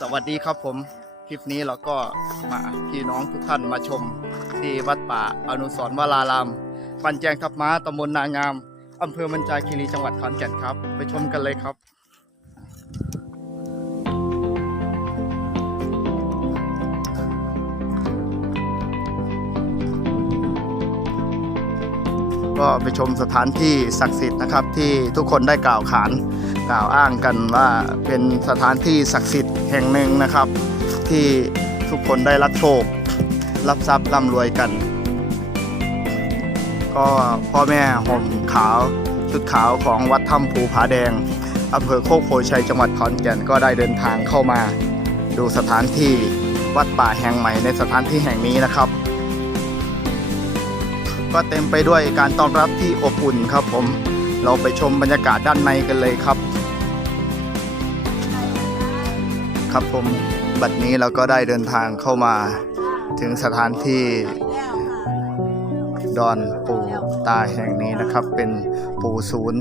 สวัสดีครับผม คลิปนี้เราก็มาพี่น้องทุกท่านมาชม ที่วัดป่าอนุสรวรารามปันแจงทับม้าตำบลนางามอำเภอมันจาคีรีจังหวัดขอนแก่นครับ ไปชมกันเลยครับก็ไปชมสถานที่ศักดิ์สิทธิ์นะครับที่ทุกคนได้กล่าวขาน กล่าวอ้างกันว่าเป็นสถานที่ศักดิ์สิทธิ์แห่งหนึ่งนะครับ ที่ทุกคนได้รับโชครับทรัพย์ร่ำรวยกัน ก็พ่อแม่ห่มขาวชุดขาวของวัดถ้ำภูผาแดงอำเภอโคกโพชัยจังหวัดขอนแก่นก็ได้เดินทางเข้ามา ดูสถานที่วัดป่าแห่งใหม่ในสถานที่แห่งนี้นะครับ ก็เต็มไปด้วยการต้อนรับที่อบอุ่นครับผมเราไปชมบรรยากาศด้านในกันเลยครับ ครับผมบัดนี้เราก็ได้เดินทางเข้ามาถึงสถานที่ดอนปู่ตาแห่งนี้นะครับ เป็นปู่ศูนย์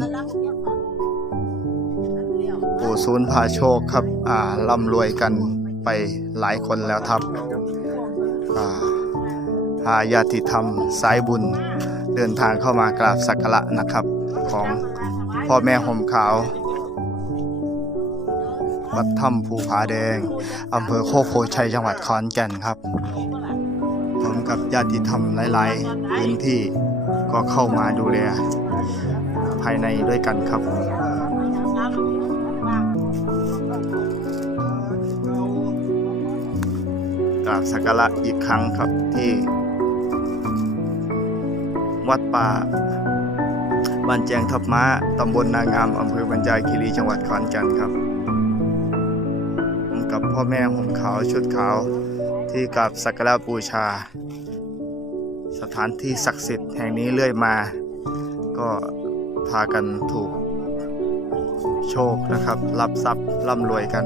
ปู่ศูนย์พาโชคครับ อ่าร่ำรวยกันไปหลายคนแล้วครับอ่าพาญาติธรรมสายบุญ เดินทางเข้ามากราบสักการะนะครับ ของพ่อแม่ห่มขาว วัดถ้ำภูผาแดงอำเภอโคกโพชัยจังหวัดขอนแก่นครับพร้อมกับญาติธรรมหลายๆพื้นที่ก็เข้ามาดูแลภายในด้วยกันครับกราบสักการะอีกครั้งครับที่ วัดป่าบ้านแจงทับม้าตำบลนางามอำเภอบรรจายคีรีจังหวัดขอนแก่นครับ กับพ่อแม่ห่มขาวชุดขาวที่กับสักการะบูชา สถานที่ศักดิ์สิทธิ์แห่งนี้เรื่อยมา ก็พากันถูกโชคนะครับ รับทรัพย์ร่ำรวยกัน